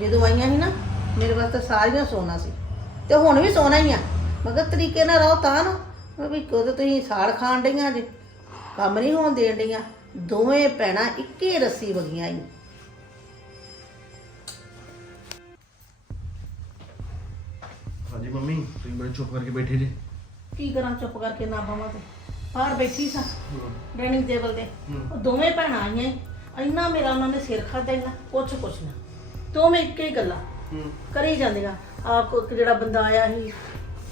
ਜਦੋਂ ਆਈਆਂ ਸੀ ਨਾ ਮੇਰੇ ਵਾਸਤੇ ਸਾਰੀਆਂ ਸੋਨਾ ਸੀ। ਤੇ ਹੁਣ ਵੀ ਸੋਨਾ ਹੀ ਆ। ਮਗਰ ਤਰੀਕੇ ਨਾਲ ਰਹੋ ਤਾਂ ਨਾ। ਵੀ ਕਦੋਂ ਤੁਸੀਂ ਸਾੜ ਖਾਣ ਡਈਆਂ ਜੇ। ਕੰਮ ਨਹੀਂ ਹੋਣ ਦੇਣ ਡਈਆਂ। ਦੋਵੇਂ ਭੈਣਾਂ ਇੱਕੇ ਰੱਸੀ ਵਗੀਆਂ ਈ। ਹਾਂਜੀ ਮੰਮੀ ਤੁਸੀਂ ਬੜੇ ਚੁੱਪ ਕਰਕੇ ਬੈਠੇ ਜੇ। ਕੀ ਕਰਾਂ ਚੁੱਪ ਕਰਕੇ ਨਾ ਬਾਵਾਂ ਤੇ? ਬਾਹਰ ਬੈਠੀ ਸਾਂ ਡਾਈਨਿੰਗ ਟੇਬਲ ਤੇ। ਉਹ ਦੋਵੇਂ ਭੈਣਾਂ ਆਈਆਂ ਈ। ਇੰਨਾ ਮੇਰਾ ਉਹਨਾਂ ਨੇ ਸਿਰ ਖਾਦਾ ਇੰਨਾ। ਕੁਛ ਕੁਛ ਨਾ। ਦੋਵੇਂ ਇੱਕੇ ਹੀ ਗੱਲਾਂ ਹੂੰ। ਕਰੀ ਜਾਂਦੀਆਂ ਆ। ਕੋਈ ਜਿਹੜਾ ਬੰਦਾ ਆਇਆ ਸੀ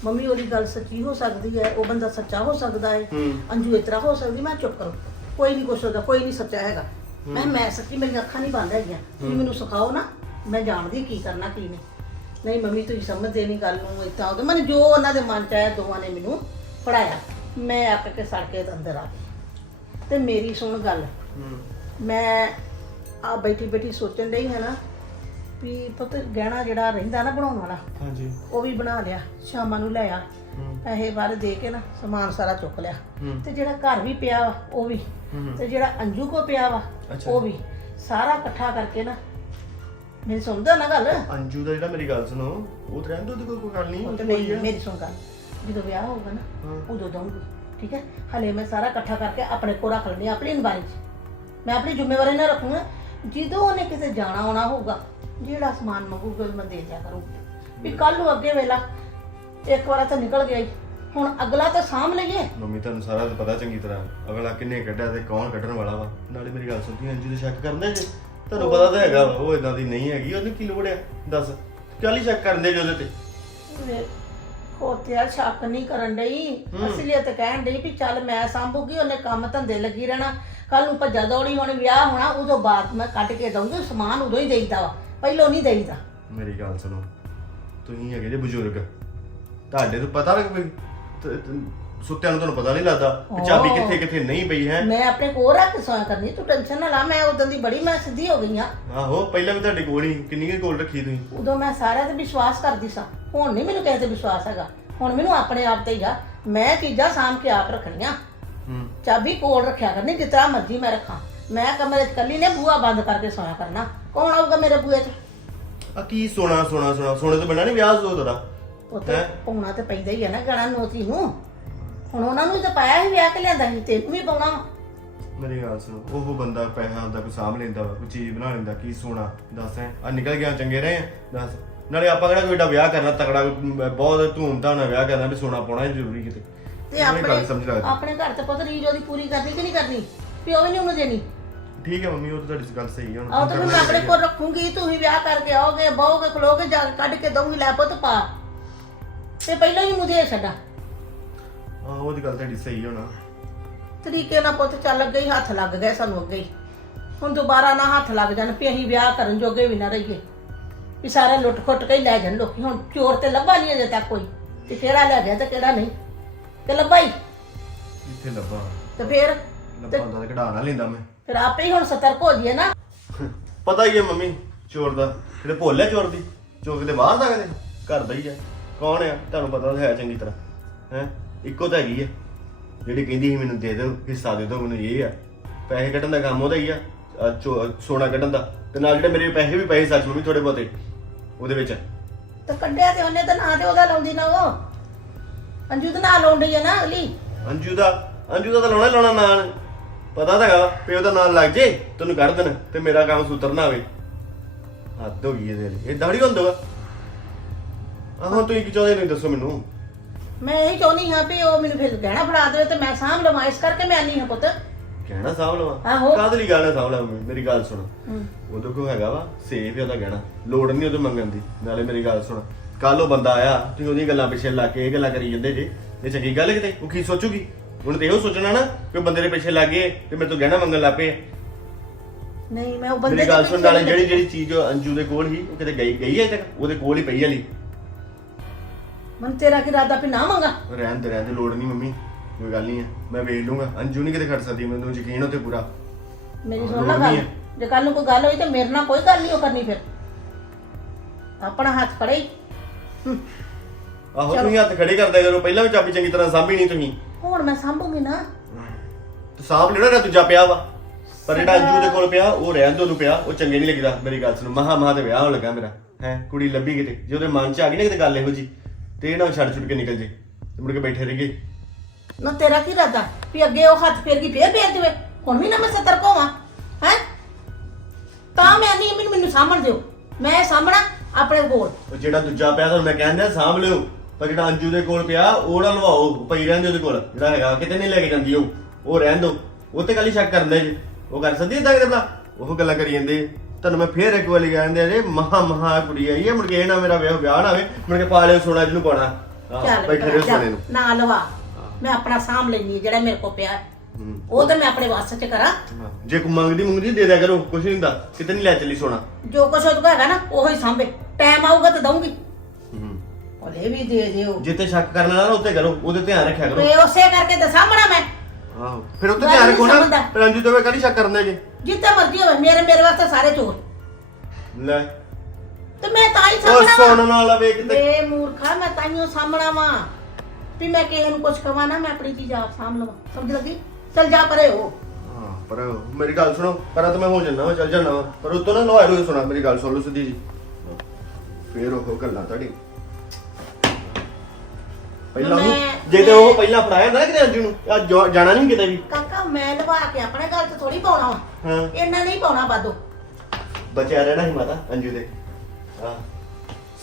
ਮੰਮੀ ਉਹਦੀ ਗੱਲ ਸੱਚੀ ਹੋ ਸਕਦੀ ਹੈ ਉਹ ਬੰਦਾ ਸੱਚਾ ਹੋ ਸਕਦਾ ਹੈ ਹੂੰ। ਅੰਜੂ ਇਤਰਾ ਹੋ ਸਕਦੀ ਮੈਂ ਚੁੱਪ ਕਰੋ। ਕੋਈ ਨਹੀਂ ਕੁਛ ਹੁੰਦਾ ਕੋਈ ਨਹੀਂ ਸੱਚਾ ਹੈਗਾ। ਮੈਂ ਮੈਂ ਸੱਚੀ ਮੇਰੀਆਂ ਅੱਖਾਂ ਨਹੀਂ ਬੰਦ ਹੈਗੀਆਂ। ਤੁਸੀਂ ਮੈਨੂੰ ਸਿਖਾਓ ਨਾ ਮੈਂ ਜਾਣਦੀ ਕੀ ਕਰਨਾ ਕੀ ਨਹੀਂ। ਨਹੀਂ ਮੰਮੀ ਤੁਸੀਂ ਸਮਝਦੇ ਨਹੀਂ ਗੱਲ ਨੂੰ ਇਤਾਂ ਉਹਦੇ ਮਨ ਜੋ ਉਹਨਾਂ ਦੇ ਮਨ ਚ ਆਇਆ ਦੋਵਾਂ ਨੇ ਮੈਨੂੰ ਪੜਾਇਆ ਮੈਂ ਅੱਕ ਕੇ ਸੜ ਕੇ ਅੰਦਰ ਆ ਗਈ। ਤੇ ਮੇਰੀ ਸੁਣ ਗੱਲ। ਹੂੰ। ਮੈਂ ਆ ਬੈਠੀ ਬੈਠੀ ਸੋਚਣ ਡਈ ਹਾਂ ਨਾ ਵੀ ਪੁੱਤ ਗਹਿਣਾ ਜਿਹੜਾ ਰਹਿੰਦਾ ਨਾ ਬਣਾਉਣ ਵਾਲਾ ਹਾਂਜੀ। ਉਹ ਵੀ ਬਣਾ ਲਿਆ ਸ਼ਾਮਾਂ ਨੂੰ ਲੈ ਆ। ਹੂੰ। ਪੈਸੇ ਬਾਰੇ ਦੇ ਕੇ ਨਾ ਸਮਾਨ ਸਾਰਾ ਚੁੱਕ ਲਿਆ। ਹੂੰ। ਤੇ ਜਿਹੜਾ ਘਰ ਵੀ ਪਿਆ ਵਾ ਉਹ ਵੀ। ਹੂੰ। ਤੇ ਜਿਹੜਾ ਅੰਜੂ ਕੋ ਪਿਆ ਵਾ ਅੱਛਾ। ਉਹ ਵੀ। ਸਾਰਾ ਇਕੱਠਾ ਕਰਕੇ ਨਾ ਮੇਰੀ ਸੁਣਦਾ ਨਾ ਗੱਲ? ਅੰਜੂ ਦਾ ਜਿਹੜਾ ਮੇਰੀ ਗੱਲ ਸੁਣੋ ਉਹ ਤਾਂ ਰਹਿੰਦਾ ਉਹਦੀ ਕੋਈ ਕੋਈ ਗੱਲ ਨਹੀਂ ਉਹ ਤੇ ਕੋਈ ਮੇਰੀ ਹੈ। ਮੇਰੀ ਸੁਣ ਗੱਲ। ਜਦੋਂ ਵਿਆਹ ਹੋਊਗਾ ਨਾ ਹਾਂ। ਉਦੋਂ ਦਊਂਗੀ ਠੀਕ ਹੈ? ਹਲੇ ਮੈਂ ਸਾਰਾ ਇਕੱਠਾ ਕਰਕੇ ਆਪਣੇ ਕੋਲ ਰੱਖ ਲੈਣੀ ਆਪਣੀ ਅਨਵਾਰੀ 'ਚ। ਮੈਂ ਆਪਣੀ ਜ਼ਿੰਮੇਵਾਰੀ ਨਾਲ ਰੱਖੂੰਗਾ ਜਦੋਂ ਉਹਨੇ ਕਿਤੇ ਜਾਣਾ ਆਉਣਾ ਹੋਊਗਾ ਜਿਹੜਾ ਸਮਾਨ ਮੰਗੂਗਾ ਮੈਂ ਦੇ ਦਿਆ ਕਰੂੰਗੀ ਵੀ ਕੱਲ ਨੂੰ ਅੱਗੇ ਵੇਲਾ ਇੱਕ ਵਾਰ ਤਾਂ ਨਿਕਲ ਗਿਆ ਈ। ਹੁਣ ਅਗਲਾ ਤਾਂ ਸਾਂਭ ਲਈਏ। ਮੰਮੀ ਤੁਹਾਨੂੰ ਸਾਰਾ ਤਾਂ ਪਤਾ ਚੰਗੀ ਤਰ੍ਹਾਂ। ਅਗਲਾ ਕਿੰਨੇ ਕੱਢਿਆ ਤੇ ਕੌਣ ਕੱਢਣ ਵਾਲਾ ਵਾ? ਨਾਲੇ ਮੇਰੀ ਗੱਲ ਸੁਣਦੀ ਅੰਜੂ ਦੇ ਸ਼ੱਕ ਕਰਦੇ ਜੇ। ਤੁਹਾਨੂੰ ਪਤਾ ਤਾਂ ਹੈਗਾ ਵਾ, ਉਹ ਇਦਾਂ ਦੀ ਨਹੀਂ ਹੈਗੀ। ਉਹਨੂੰ ਕੀ ਲੋੜ ਆ? ਦੱਸ। ਕਿਉਂ ਸ਼ੱਕ ਕਰਦੇ ਜੇ ਉਹਦੇ ਤੇ। ਖੋਤਿਆ ਸ਼ੱਕ ਨਹੀਂ ਕਰਨ ਡਈ। ਅਸਲੀਅਤ ਕਹਿਣ ਡਈ ਵੀ ਚੱਲ ਮੈਂ ਸੰਭੂਗੀ ਉਹਨੇ ਕੰਮ ਧੰਦੇ ਲੱਗੀ ਰਹਿਣਾ। ਕੱਲ ਨੂੰ ਭੱਜਾ ਦੌੜੀ ਹੋਣੀ ਵਿਆਹ ਹੋਣਾ ਉਦੋਂ ਬਾਅਦ ਮੈਂ ਕੱਢ ਕੇ ਦਊਂਗੀ ਸਮਾਨ ਉਦੋਂ ਹੀ ਦੇਈਦਾ ਵਾ। ਪਹਿਲੋਂ ਨਹੀਂ ਦੇਈਦਾ। ਮੇਰੀ ਗੱਲ ਸੁਣੋ ਤੁਸੀਂ ਹੈਗੇ ਜੇ ਬਜ਼ੁਰਗ ਤੁਹਾਡੇ ਤੋਂ ਪਤਾ ਲੱਗ ਪਈ ਤ- ਤ- ਸੁੱਤਿਆਂ ਨੂੰ ਤੁਹਾਨੂੰ ਪਤਾ ਨਹੀਂ ਲੱਗਦਾ ਕਿ ਚਾਬੀ। ਕਿੱਥੇ ਕਿੱਥੇ ਨਹੀਂ ਪਈ ਹੈ। ਮੈਂ ਆਪਣੇ ਕੋਲ ਰੱਖ ਕੇ ਸੋਇਆ ਕਰਨੀ ਤੂੰ ਟੈਨਸ਼ਨ ਨਾ ਲਾ ਮੈਂ ਉਦੋਂ ਦੀ ਬੜੀ ਮੈਂ ਸਿੱਧੀ ਹੋ ਗਈ ਆ। ਆਹੋ ਪਹਿਲਾਂ ਵੀ ਤੁਹਾਡੇ ਕੋਲ ਹੀ ਕਿੰਨੀ ਕੁ ਕੋਲ ਰੱਖੀ ਤੁਸੀਂ? ਉਦੋਂ ਮੈਂ ਸਾਰਿਆਂ ਤੇ ਵਿਸ਼ਵਾਸ ਕਰਦੀ ਸਾਂ ਹੁਣ ਨਹੀਂ ਮੈਨੂੰ ਕਿਸੇ ਤੇ ਵਿਸ਼ਵਾਸ ਹੈਗਾ ਹੁਣ ਮੈਨੂੰ ਆਪਣੇ ਆਪ ਤੇ ਹੀ ਆ ਮੈਂ ਚੀਜ਼ਾਂ ਸਾਂਭ ਕੇ ਆਪ ਰੱਖਣੀਆਂ। ਹੂੰ। ਚਾਬੀ ਕੋਲ ਰੱਖਿਆ ਕਰਨੀ ਜਿਸ ਤਰ੍ਹਾਂ ਮਰਜ਼ੀ ਮੈਂ ਰੱਖਾਂ। ਮੈਂ ਕਮਰੇ 'ਚ ਕੱਲੀ ਨੇ ਬੂਹਾ ਬੰਦ ਕਰਕੇ ਸੋਇਆ ਕਰਨਾ। ਕੌਣ ਆਊਗਾ ਮੇਰੇ ਬੂਹੇ 'ਚ? ਆ ਕੀ ਸੋਨਾ ਸੋਨਾ ਸੋਨਾ ਸੋਨੇ ਤੋਂ ਬਿਨਾਂ ਨਹੀਂ ਵਿਆਹ ਹੋ ਤੇਰਾ। ਉੱਥੇ ਹੈਂ? ਪਾਉਣਾ ਤੇ ਪੈਂਦਾ ਹੀ ਹੈ ਨਾ ਗਣਾ ਨੋਤੀ ਨੂੰ। ਹੁਣ ਉਹਨਾਂ ਨੂੰ ਤਾਂ ਪਾਇਆ ਹੀ ਵਿਆਹ ਕੇ ਲਿਆਂਦਾ ਸੀ ਤੈਨੂੰ ਵੀ ਪਾਉਣਾ ਵਾ। ਮੇਰੀ ਗੱਲ ਸੁਣੋ ਉਹ ਬੰਦਾ ਪੈਸਾ ਆਪਦਾ ਕੋਈ ਸਾਂਭ ਲੈਂਦਾ ਵਾ ਕੋਈ ਚੀਜ਼ ਬਣਾ ਲੈਂਦਾ ਕੀ ਸੋਨਾ ਦੱਸ ਐ ਆ ਨਿਕਲ ਗਿਆ ਚੰਗੇ ਰਹੇ ਆ ਦੱਸ। ਨਾਲੇ ਆਪਾਂ ਕਿਹੜਾ ਕੋਈ ਏਡਾ ਵਿਆਹ ਕਰਨਾ ਤਕੜਾ ਬਹੁਤ ਧੂਮਧਾਮ ਨਾਲ ਵਿਆਹ ਕਰਨਾ ਵੀ ਸੋਨਾ ਪਾਉਣਾ ਹੀ ਜ਼ਰੂਰੀ ਕਿਤੇ। ਤੇ ਮੈਨੂੰ ਇਹ ਗੱਲ ਆਪਣੇ ਸਮਝ ਲੱਗਦੀ। ਆਪਣੇ ਘਰ ਤੇ ਪੁੱਤ ਰੀਜ ਉਹਦੀ ਪੂਰੀ ਕਰਨੀ ਕਿ ਨਹੀਂ ਕਰਨੀ ਪਿਓ ਵੀ ਨਹੀਂ ਉਹਨੂੰ ਦੇਣੀ। ਠੀਕ ਹੈ ਮੰਮੀ ਉਹ ਤਾਂ ਤੁਹਾਡੀ ਗੱਲ ਸਹੀ ਹੈ ਹੁਣ ਆਹ ਤਾਂ ਮੈਂ ਆਪਣੇ ਕੋਲ ਰੱਖੂੰਗੀ ਤੁਸੀਂ ਵਿਆਹ ਕਰਕੇ ਆਓਗੇ ਬਹੋਗੇ ਖਲੋਗੇ ਜਾ ਕੇ ਕੱਢ ਕੇ ਦਊਂਗੀ ਲੈ ਪੁੱਤ ਪਾ। ਤੇ ਪਹਿਲਾਂ ਹੀ ਮੁਝੇ ਛੱਡਾ। ਹਾਂ ਉਹ ਦੀ ਗੱਲ ਤੁਹਾਡੀ ਸਹੀ ਹੋਣਾ। ਤਰੀਕੇ ਨਾਲ ਪੁੱਤ ਚੱਲ ਅੱਗੇ ਹੀ ਹੱਥ ਲੱਗ ਗਏ ਸਾਨੂੰ ਅੱਗੇ ਹੀ। ਹੁਣ ਦੁਬਾਰਾ ਨਾ ਹੱਥ ਲੱਗ ਜਾਣ ਵੀ ਅਸੀਂ ਵਿਆਹ ਕਰਨ ਜੋਗੇ ਵੀ ਨਾ ਰਹੀਏ। ਵੀ ਸਾਰੇ ਲੁੱਟ ਖੁੱਟ ਕੇ ਹੀ ਲੈ ਜਾਣ ਲੋਕੀ ਹੁਣ ਚੋਰ ਤੇ ਲੱਭਾ ਨਹੀਂ ਅਜੇ ਤੱਕ ਕੋਈ। ਤੇ ਕਿਹੜਾ ਲੈ ਗਿਆ ਤੇ ਕਿਹੜਾ ਨਹੀਂ? ਤੇ ਲੱਭਾ ਹੀ? ਇੱਥੇ ਲੱਭਾ। ਤੇ ਫੇਰ? ਲੱਭਾ ਦਾ ਕਢਾ ਨਾ ਲੈਂਦਾ ਮੈਂ। ਫਿਰ ਆਪੇ ਹੀ ਹੁਣ ਸਤਰਕ ਹੋ ਜੀਏ ਨਾ। ਪਤਾ ਹੀ ਹੈ ਮੰਮੀ ਚੋਰ ਦਾ। ਕਿਤੇ ਭੁੱਲ ਹੈ ਚੋਰ ਦੀ? ਚੋਰ ਕਿਤੇ ਬਾਹਰ ਦਾ ਕਿਤੇ ਘਰ ਦਾ ਹੀ ਹੈ। ਕੌਣ ਆ? ਤੁਹਾਨੂੰ ਪਤਾ ਤਾਂ ਹੈ ਚੰਗੀ ਤਰ੍ਹਾਂ। ਹੈ? ਇੱਕੋ ਤਾਂ ਹੈਗੀ ਹੈ। ਜਿਹੜੀ ਕਹਿੰਦੀ ਸੀ ਮੈਨੂੰ ਦੇ ਦਿਓ ਹਿੱਸਾ ਦੇ ਦਿਓ ਮੈਨੂੰ ਇਹ ਆ। ਪੈਸੇ ਕੱਢਣ ਦਾ ਕੰਮ ਉਹਦਾ ਹੀ ਆ। ਚੋ- ਸੋਨਾ ਕੱਢਣ ਦਾ। ਤੇ ਨਾਲ ਜਿਹੜੇ ਮੇਰੇ ਪੈਸੇ ਵੀ ਪਏ ਸੱਚ ਮੰਮੀ ਥੋੜੇ ਬਹੁਤੇ। ਉਹਦੇ ਵਿੱਚ। ਤੇ ਕੱਢਿਆ ਤੇ ਉਹਨੇ ਤਾਂ ਨਾਂ ਤੇ ਉਹਦਾ ਲਾਉਂਦੀ ਨਾ ਉਹ। ਅੰਜੂ ਦਾ ਨਾਂ ਲਾਉਂਦੀ ਹੈ ਨਾ ਅਗਲੀ। ਅੰਜੂ ਦਾ? ਅੰਜੂ ਦਾ ਤਾਂ ਲਾਉਣਾ ਹੀ ਲਾਉਣਾ ਨਾਲ। ਪਤਾ ਤਾਂ ਹੈਗਾ ਪਿਓ ਦਾ ਨਾਂ ਲੱਗ ਜੇ ਤੈਨੂੰ ਕੱਢ ਦੇਣ ਤੇ ਮੇਰਾ ਕੰਮ ਸੁਧਰ ਨਾ ਆਵੇ ਹੱਦ ਹੋ ਗਈ ਇਹਦੇ ਲਈ। ਇਦਾਂ ਨਹੀਂ ਹੁੰਦਾ ਵਾ ਆਹੋ ਤੁਸੀਂ ਕੀ ਚਾਹੁੰਦੇ ਨਹੀਂ ਦੱਸੋ ਮੈਨੂੰ? ਮੈਂ ਇਹੀ ਚਾਹੁੰਦੀ ਹਾਂ ਵੀ ਉਹ ਮੈਨੂੰ ਫਿਰ ਗਹਿਣਾ ਫੜਾ ਦੇਵੇ ਤੇ ਮੈਂ ਸਾਂਭ ਲਵਾਂ ਇਸ ਕਰਕੇ ਮੈਂ ਆਨੀ ਹਾਂ ਪੁੱਤ। ਕਹਿਣਾ ਸਾਂਭ ਲਵਾਂ? ਆਹੋ। ਕਾਹਦੇ ਲਈ ਗਾਣਾ ਸਾਂਭ ਲਵਾਂ? ਮੇਰੀ ਗੱਲ ਸੁਣ। ਉਹਦੇ ਕੋਲ ਹੈਗਾ ਵਾ ਸੇਫ ਹੈ ਉਹਦਾ ਕਹਿਣਾ ਲੋੜ ਨਹੀਂ ਉਹਦੇ ਮੰਗਣ ਦੀ। ਨਾਲੇ ਮੇਰੀ ਗੱਲ ਸੁਣ। ਕੱਲ ਉਹ ਬੰਦਾ ਆਇਆ ਤੁਸੀਂ ਉਹਦੀ ਗੱਲਾਂ ਪਿੱਛੇ ਲੱਗ ਕੇ ਇਹ ਗੱਲਾਂ ਕਰੀ ਜਾਂਦੇ ਜੇ। ਇਹ ਚੰਗੀ ਗੱਲ ਕਿਤੇ? ਉਹ ਕੀ ਸੋਚੂਗੀ? ਉਹਨੇ ਤੇ ਇਹੋ ਸੋਚਣਾ ਨਾ ਕਿ ਉਹ ਬੰਦੇ ਦੇ ਪਿੱਛੇ ਲੱਗ ਗਏ ਤੇ ਮੇਰੇ ਤੋਂ ਗਹਿਣਾ ਮੰਗਣ ਲੱਗ ਪਏ। ਨਹੀਂ ਮੈਂ ਉਹ ਬੰਦੇ ਮੇਰੀ ਦੇ ਗੱਲ ਸੁਣ ਨਾਲੇ ਜਿਹੜੀ ਜਿਹੜੀ ਚੀਜ਼ ਉਹ ਅੰਜੂ ਦੇ ਕੋਲ ਸੀ ਉਹ ਕਿਤੇ ਗਈ ਗਈ ਹੈ ਤੱਕ ਉਹਦੇ ਕੋਲ ਹੀ ਪਈ ਹਲੀ ਮਨ ਤੇਰਾ ਕੀ ਇਰਾਦਾ ਵੀ ਨਾ ਮੰਗਾ। ਰਹਿਣ ਤੇ ਰਹਿਣ ਦੀ ਲੋੜ ਨਹੀਂ ਮੰਮੀ ਕੋਈ ਗੱਲ ਨਹੀਂ ਹੈ ਮੈਂ ਵੇਖ ਲੂੰਗਾ। ਅੰਜੂ ਨਹੀਂ ਕਿਤੇ ਖੜ ਸਕਦੀ ਮੈਨੂੰ ਯਕੀਨ ਉੱਤੇ ਪੂਰਾ। ਮੇਰੀ ਹਾਂ, ਸੁਣ ਲੋੜ ਗੱਲ। ਨਹੀਂ ਹੈ। ਜੇ ਕੱਲ ਨੂੰ ਕੋਈ ਗੱਲ ਹੋਈ ਤੇ ਮੇਰੇ ਨਾਲ ਕੋਈ ਗੱਲ ਨਹੀਂ ਉਹ ਕਰਨੀ ਫਿਰ। ਆਪਣਾ ਹੱਥ ਫੜੇ। ਹੀ। ਹੂੰ। ਆਹੋ ਤੁਸੀਂ ਹੱਥ ਖੜੇ ਕਰਦਾ ਕਰੋ ਪਹਿਲਾਂ ਵੀ ਚਾਬੀ ਚੰਗੀ ਤਰ੍ਹਾਂ ਸਾਂਭੀ ਨਹੀਂ ਤੁਸੀਂ। ਹੁਣ ਮੈਂ ਸੰਭੂਗੀ ਨਾ। ਤੂੰ ਸਾਂਭ ਲੈਣਾ ਨਾ ਦੂਜਾ ਪਿਆ ਵਾ। ਪਰ ਜਿਹੜਾ ਅੰਜੂ ਦੇ ਕੋਲ ਪਿਆ ਉਹ ਰਹਿਣ ਦੋ ਨੂੰ ਪਿਆ। ਉਹ ਚੰਗੇ ਨਹੀਂ ਲੱਗਦਾ। ਮੇਰੀ ਗੱਲ ਸੁਣ ਮਹਾ ਮਹਾ ਤੇ ਵਿਆਹ ਹੋਣ ਲੱਗਾ ਮੇਰਾ। ਹੈ ਕੁੜੀ ਲੱਭੀ ਕਿਤੇ? ਜੇ ਉਹਦੇ ਮਨ 'ਚ ਆ ਗਈ ਨਾ ਕਿਤੇ ਗੱਲ ਇਹੋ ਜੀ ਤੇ ਇਹ ਨਾ ਛੱਡ ਛੁੱਟ ਕੇ ਨਿਕਲ ਜੇ। ਤੇ ਮੁੜ ਕੇ ਬੈਠੇ ਰਹੀਏ। ਨਾ ਤੇਰਾ ਕੀ ਇਰਾਦਾ? ਵੀ ਅੱਗੇ ਉਹ ਹੱਥ ਫੇਰ ਗਈ ਫੇਰ ਫੇਰ ਦੇਵੇ ਹੁਣ ਵੀ ਨਾ ਮੈਂ ਸਤਰਕ ਹੋਵਾਂ ਹੈ? ਤਾਂ ਮੈਂ ਨਹੀਂ ਮੈਨੂੰ ਮੈਨੂੰ ਸਾਂਭਣ ਦਿਓ। ਮੈਂ ਸਾਂਭਣਾ ਆਪਣੇ ਕੋਲ। ਉਹ ਜਿਹੜਾ ਦੂਜਾ ਪਿਆ ਤੁਹਾਨੂੰ ਮੈਂ ਕਹਿੰਦਾ ਸਾਂਭ ਲਿਓ। ਪਰ ਜਿਹੜਾ ਅੰਜੂ ਦੇ ਕੋਲ ਪਿਆ ਉਹ ਨਾ ਲਵਾਓ ਪਈ ਰਹਿੰਦੇ ਉਹਦੇ ਕੋਲ ਜਿਹੜਾ ਹੈਗਾ ਕਿਤੇ ਨਹੀਂ ਲੈ ਕੇ ਜਾਂਦੀ ਉਹ ਉਹ ਰਹਿਣ ਦੋ ਉਹ ਤੇ ਕੱਲੀ ਸ਼ੱਕ ਕਰਦੇ ਜੀ ਉਹ ਕਰ ਸਕਦੀ ਇਦਾਂ ਕਿਤੇ ਭਲਾ ਉਹ ਗੱਲਾਂ ਕਰੀ ਜਾਂਦੇ ਤੁਹਾਨੂੰ ਮੈਂ ਫੇਰ ਇੱਕ ਵਾਰੀ ਕਹਿੰਦੇ ਜੇ ਮਹਾ ਮਹਾ ਕੁੜੀ ਆਈ ਹੈ ਮੁੜ ਕੇ ਇਹ ਨਾ ਮੇਰਾ ਵਿਆਹ ਵਿਆਹ ਨਾ ਹੋਵੇ ਮੁੜ ਕੇ ਪਾ ਲਿਓ ਸੋਨਾ ਜਿਹਨੂੰ ਪਾਉਣਾ। ਚੱਲ ਬੈਠੇ ਰਹੋ ਸੋਨੇ ਨੂੰ। ਨਾ ਲਵਾ ਮੈਂ ਆਪਣਾ ਸਾਂਭ ਲੈਣੀ ਜਿਹੜਾ ਮੇਰੇ ਕੋਲ ਪਿਆ ਹੈ। ਹੂੰ। ਉਹ ਤਾਂ ਮੈਂ ਆਪਣੇ ਵਾਸਤੇ ਚ ਕਰਾਂ। ਜੇ ਕੋ ਮੰਗਦੀ ਮੰਗਦੀ ਦੇ ਦਿਆ ਕਰੋ ਕੁਛ ਨਹੀਂ ਹੁੰਦਾ ਕਿਤੇ ਨਹੀਂ ਲੈ ਚੱਲੀ ਸੋਨਾ। ਜੋ ਕੁਛ ਕੋਲ ਹੈਗਾ ਨਾ ਉਹੀ ਸਾਂਭੇ। ਟਾਈਮ ਆਊਗਾ ਤਾਂ ਦਊਂਗੀ। ਹੂੰ ਉਹਦੇ ਵੀ ਦੇ ਦਿਓ। ਜਿੱਤੇ ਸ਼ੱਕ ਕਰਨ ਵਾਲਾ ਨਾ ਉੱਤੇ ਕਰੋ। ਉਹਦੇ ਧਿਆਨ ਰੱਖਿਆ ਕਰੋ। ਤੇ ਉਸੇ ਕਰਕੇ ਤਾਂ ਸਾਂਭਣਾ ਮੈਂ। ਆਹੋ। ਫਿਰ ਉੱਤੇ ਧਿਆਨ ਰੱਖੋ ਨਾ। ਸਮਝਦਾ। ਫਿਰ ਅੰਜੂ ਤੋਂ ਕਦੀ ਸ਼ੱਕ ਕਰਦੇ ਜੇ ਜਿੱਥੇ ਮਰਜ਼ੀ ਹੋਵੇ ਮੇਰੇ ਮੇਰੇ ਵਾਸਤੇ ਸਾਰੇ ਚੋਰ ਲੈ। ਤੇ ਮੈਂ ਤਾਂ ਹੀ ਉਹ ਸਾਂਭਣਾ ਸੁਣਨ ਵਾ ਵਾਲਾ ਵੇਖ ਤੇ। ਵੇ ਮੂਰਖਾ ਮੈਂ ਤਾਈਓ ਸਾਂਭਣਾ ਵਾ। ਵੀ ਮੈਂ ਕਿਸੇ ਨੂੰ ਕਵਾਂ ਨਾ ਮੈਂ ਆਪਣੀ ਚੀਜ਼ ਆਪ ਸਾਂਭ ਲਵਾਂ। ਸਮਝ ਲੱਗੀ? ਚੱਲ ਜਾ ਪਰੇ ਹੋ। ਹਾਂ ਪਰ ਮੇਰੀ ਗੱਲ ਸੁਣੋ। ਪਰ ਤਾਂ ਮੈਂ ਹੋ ਜਾਣਾ ਵਾ ਚੱਲ ਜਾਣਾ ਵਾ। ਪਰ ਉਤੋਂ ਨਾ ਲੋਹਾਰ ਸੁਣਾ। ਮੇਰੀ ਗੱਲ ਸੁਣ ਲਓ ਸਿੱਧੀ ਜੀ। ਫੇਰ ਉਹ ਗੱਲਾਂ ਤੁਹਾਡੀ ਪਹਿਲਾਂ ਉਹਨੂੰ- ਮੈਂ- ਜੇ ਤੇ ਉਹ ਪਹਿਲਾਂ ਫੜਾਇਆ ਨਾ ਕਿਤੇ ਅੰਜੂ ਨੂੰ ਆ ਜਾ- ਜਾਣਾ ਨਹੀਂ ਕਿਤੇ ਵੀ। ਕਾਕਾ ਮੈਂ ਲਵਾ ਕੇ ਆਪਣੇ ਗੱਲ 'ਚ ਥੋੜੀ ਪਾਉਣਾ ਵਾ। ਹਾਂ। ਇੰਨਾ ਨਹੀਂ ਪਾਉਣਾ ਬਾਦੋ ਬਚਿਆ ਰਹਿਣਾ ਹੀ ਮਾਤਾ ਅੰਜੂ ਦੇ। ਹਾਂ।